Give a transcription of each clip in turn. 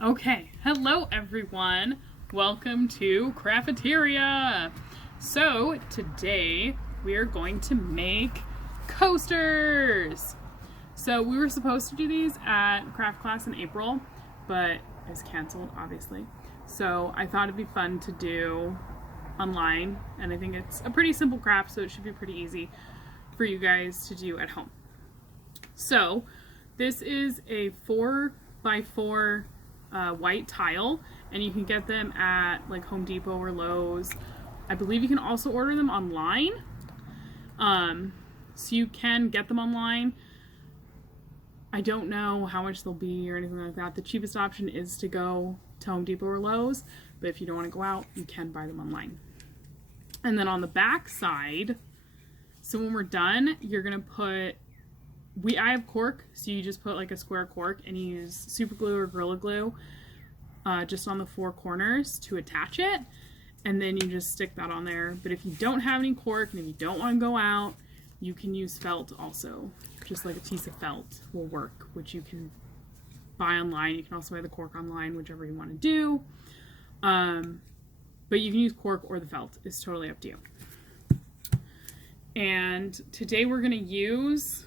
Okay, hello everyone. Welcome to Crafeteria. So today we are going to make coasters. So we were supposed to do these at craft class in April, but it was canceled, obviously. So I thought it'd be fun to do online, and I think it's a pretty simple craft, so it should be pretty easy for you guys to do at home. So this is a 4x4 white tile, and you can get them at like Home Depot or Lowe's. I believe you can also order them online. So you can get them online. I don't know how much they'll be or anything like that. The cheapest option is to go to Home Depot or Lowe's, but if you don't want to go out, you can buy them online. And then on the back side, so when we're done, you're gonna put I have cork, so you just put like a square cork and you use super glue or Gorilla Glue just on the four corners to attach it, and then you just stick that on there. But if you don't have any cork and if you don't want to go out, you can use felt also. Just like a piece of felt will work, which you can buy online. You can also buy the cork online, whichever you want to do. But you can use cork or the felt. It's totally up to you. And today we're going to use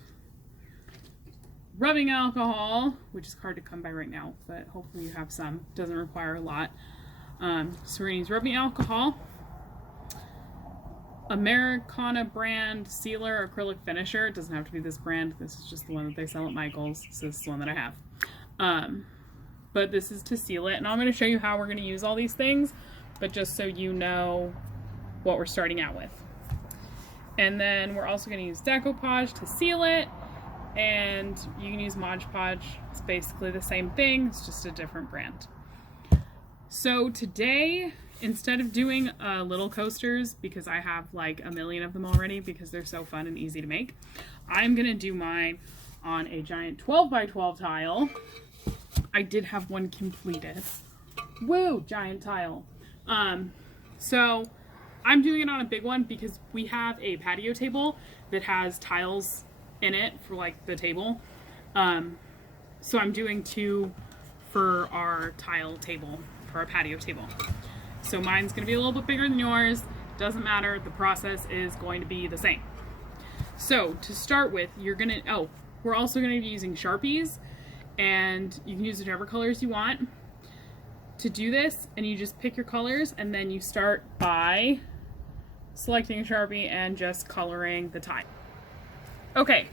rubbing alcohol, which is hard to come by right now, but hopefully you have some. Doesn't require a lot. So we're going to use rubbing alcohol, Americana brand sealer acrylic finisher. It doesn't have to be this brand. This is just the one that they sell at Michael's. So this is the one that I have. But this is to seal it, and I'm going to show you how we're going to use all these things, but just so you know what we're starting out with. And then we're also going to use Decoupage to seal it. And you can use Mod Podge. It's basically the same thing, it's just a different brand. So today, instead of doing little coasters, because I have like a million of them already because they're so fun and easy to make, I'm gonna do mine on a giant 12x12 tile. I did have one completed. Woo! Giant tile. So I'm doing it on a big one because we have a patio table that has tiles in it for like the table. So I'm doing two for our tile table, for our patio table. So mine's gonna be a little bit bigger than yours. Doesn't matter, the process is going to be the same. So to start with, we're also gonna be using Sharpies, and you can use whichever colors you want to do this, and you just pick your colors, and then you start by selecting a Sharpie and just coloring the tile. Okay,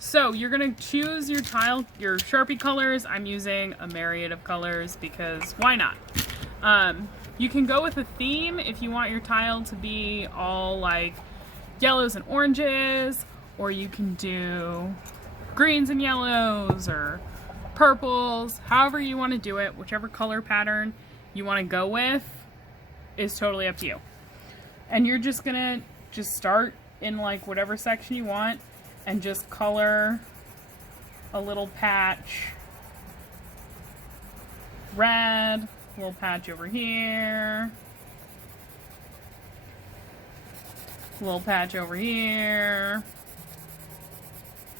so you're gonna choose your Sharpie colors. I'm using a myriad of colors because why not? You can go with a theme if you want your tile to be all like yellows and oranges, or you can do greens and yellows or purples, however you want to do it. Whichever color pattern you want to go with is totally up to you. And you're just gonna start in like whatever section you want and just color a little patch red, a little patch over here, a little patch over here.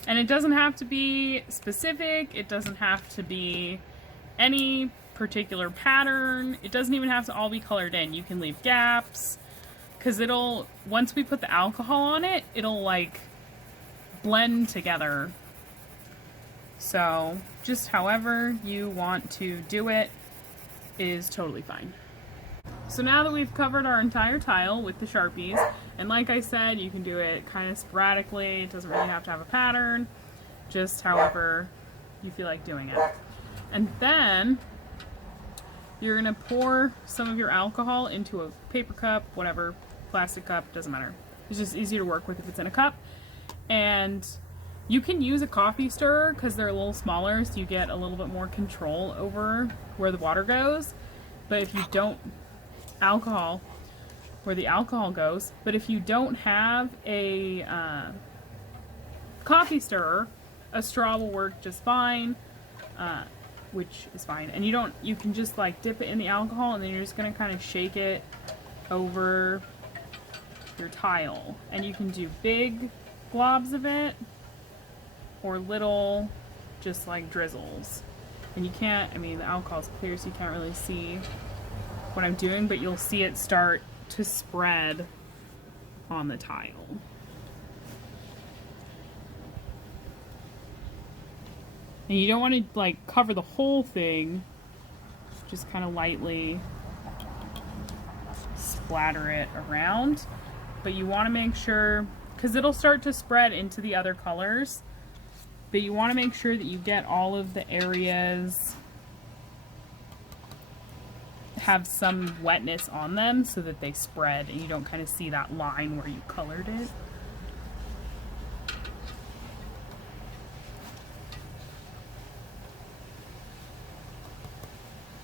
And it doesn't have to be specific, it doesn't have to be any particular pattern, it doesn't even have to all be colored in. You can leave gaps, because once we put the alcohol on it, it'll like blend together. So just however you want to do it is totally fine. So now that we've covered our entire tile with the Sharpies, and like I said, you can do it kind of sporadically. It doesn't really have to have a pattern, just however you feel like doing it. And then you're gonna pour some of your alcohol into a paper cup, whatever, plastic cup, doesn't matter. It's just easier to work with if it's in a cup. And you can use a coffee stirrer because they're a little smaller, so you get a little bit more control over where the water goes. But if you don't, where the alcohol goes. But if you don't have a coffee stirrer, a straw will work just fine, which is fine. And you can just like dip it in the alcohol, and then you're just gonna kind of shake it over your tile. And you can do big globs of it or little just like drizzles. And you can't, I mean, the alcohol's clear, so you can't really see what I'm doing, but you'll see it start to spread on the tile. And you don't want to like cover the whole thing, just kind of lightly splatter it around. But you want to make sure, because it'll start to spread into the other colors, but you want to make sure that you get all of the areas have some wetness on them so that they spread and you don't kind of see that line where you colored it.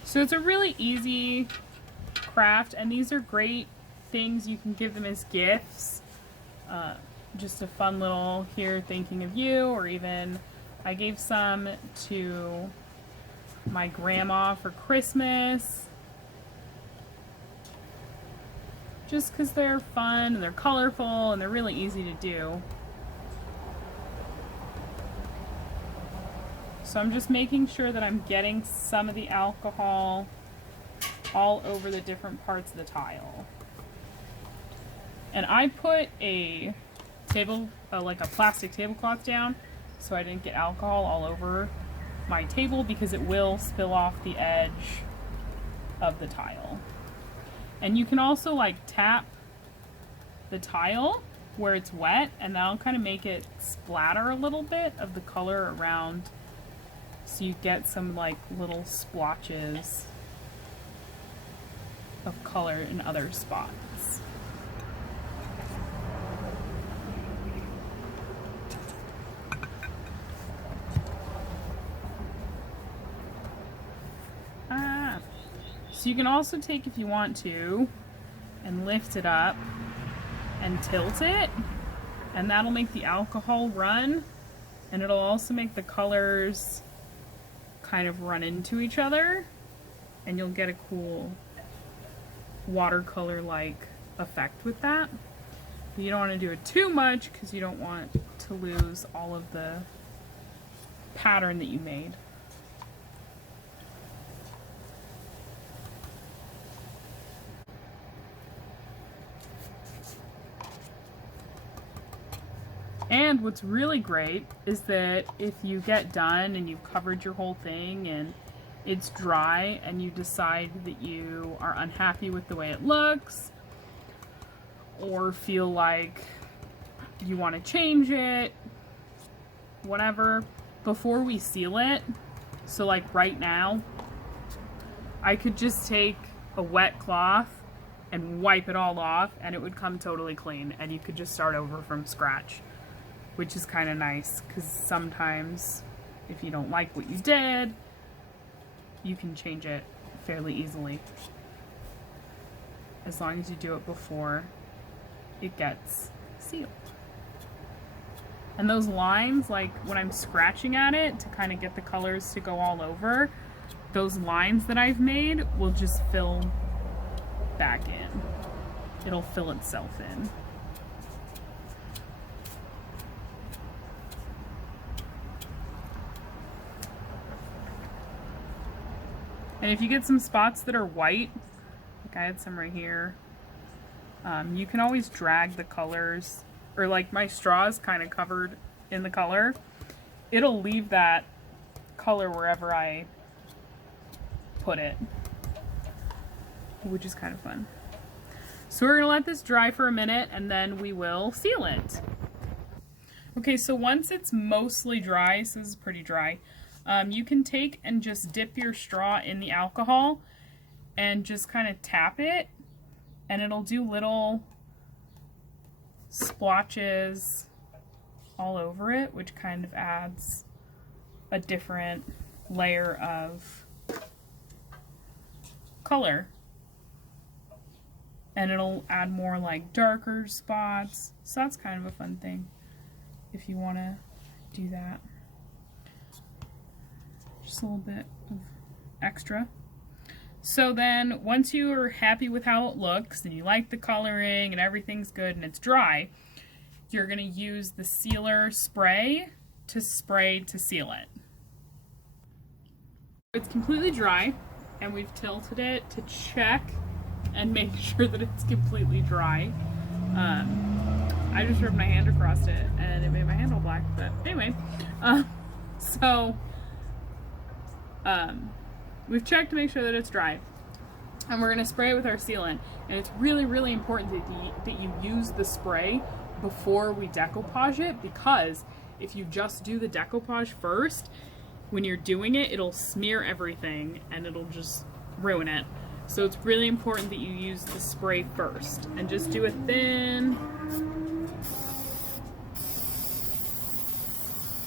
So it's a really easy craft, and these are great things you can give them as gifts. Just a fun little here thinking of you, or even I gave some to my grandma for Christmas. Just because they're fun and they're colorful and they're really easy to do. So I'm just making sure that I'm getting some of the alcohol all over the different parts of the tile. And I put a table, like a plastic tablecloth down, so I didn't get alcohol all over my table, because it will spill off the edge of the tile. And you can also like tap the tile where it's wet, and that'll kind of make it splatter a little bit of the color around, so you get some like little splotches of color in other spots. So you can also take, if you want to, and lift it up and tilt it, and that'll make the alcohol run, and it'll also make the colors kind of run into each other, and you'll get a cool watercolor-like effect with that. But you don't want to do it too much because you don't want to lose all of the pattern that you made. And what's really great is that if you get done and you've covered your whole thing and it's dry and you decide that you are unhappy with the way it looks, or feel like you want to change it, whatever, before we seal it, so like right now, I could just take a wet cloth and wipe it all off and it would come totally clean, and you could just start over from scratch. Which is kind of nice, because sometimes if you don't like what you did, you can change it fairly easily, as long as you do it before it gets sealed. And those lines, like when I'm scratching at it to kind of get the colors to go all over, those lines that I've made will just fill back in. It'll fill itself in. And if you get some spots that are white, like I had some right here, you can always drag the colors, or like my straw is kind of covered in the color. It'll leave that color wherever I put it, which is kind of fun. So we're gonna let this dry for a minute and then we will seal it. Okay, so once it's mostly dry, so this is pretty dry, you can take and just dip your straw in the alcohol and just kind of tap it, and it'll do little splotches all over it, which kind of adds a different layer of color. And it'll add more like darker spots, so that's kind of a fun thing if you want to do that. Just a little bit of extra. So then once you are happy with how it looks and you like the coloring and everything's good and it's dry, you're going to use the sealer spray to seal it. It's completely dry, and we've tilted it to check and make sure that it's completely dry. I just rubbed my hand across it and it made my hand all black, but anyway. We've checked to make sure that it's dry. And we're going to spray it with our sealant. And it's really, really important that you use the spray before we decoupage it, because if you just do the decoupage first, when you're doing it, it'll smear everything and it'll just ruin it. So it's really important that you use the spray first and just do a thin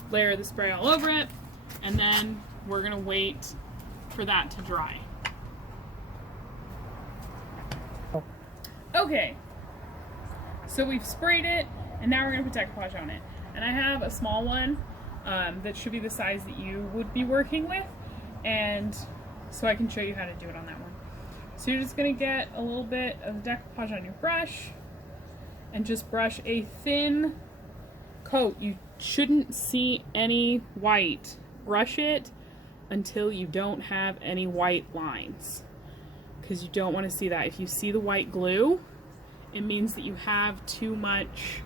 layer of the spray all over it, and then we're gonna wait for that to dry. Okay, so we've sprayed it, and now we're gonna put decoupage on it. And I have a small one that should be the size that you would be working with, and so I can show you how to do it on that one. So you're just gonna get a little bit of decoupage on your brush and just brush a thin coat. You shouldn't see any white. Brush it until you don't have any white lines, because you don't want to see that. If you see the white glue, it means that you have too much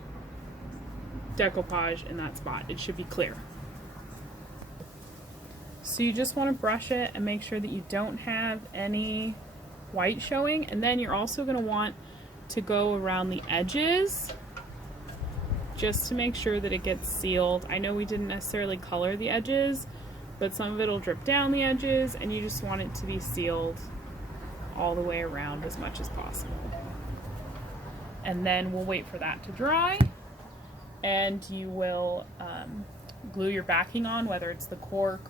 decoupage in that spot. It should be clear. So you just want to brush it and make sure that you don't have any white showing, and then you're also going to want to go around the edges just to make sure that it gets sealed. I know we didn't necessarily color the edges, but some of it will drip down the edges, and you just want it to be sealed all the way around as much as possible. And then we'll wait for that to dry, and you will glue your backing on, whether it's the cork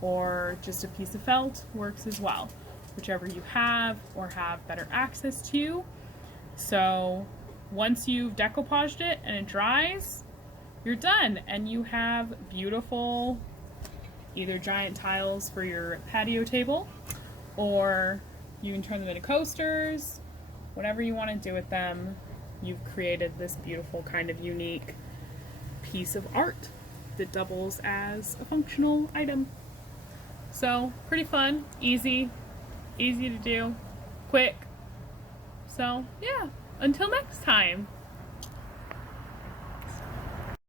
or just a piece of felt works as well, whichever you have or have better access to. So once you've decoupaged it and it dries, you're done, and you have beautiful either giant tiles for your patio table, or you can turn them into coasters. Whatever you want to do with them, you've created this beautiful kind of unique piece of art that doubles as a functional item. So pretty fun, easy to do, quick. So yeah, until next time.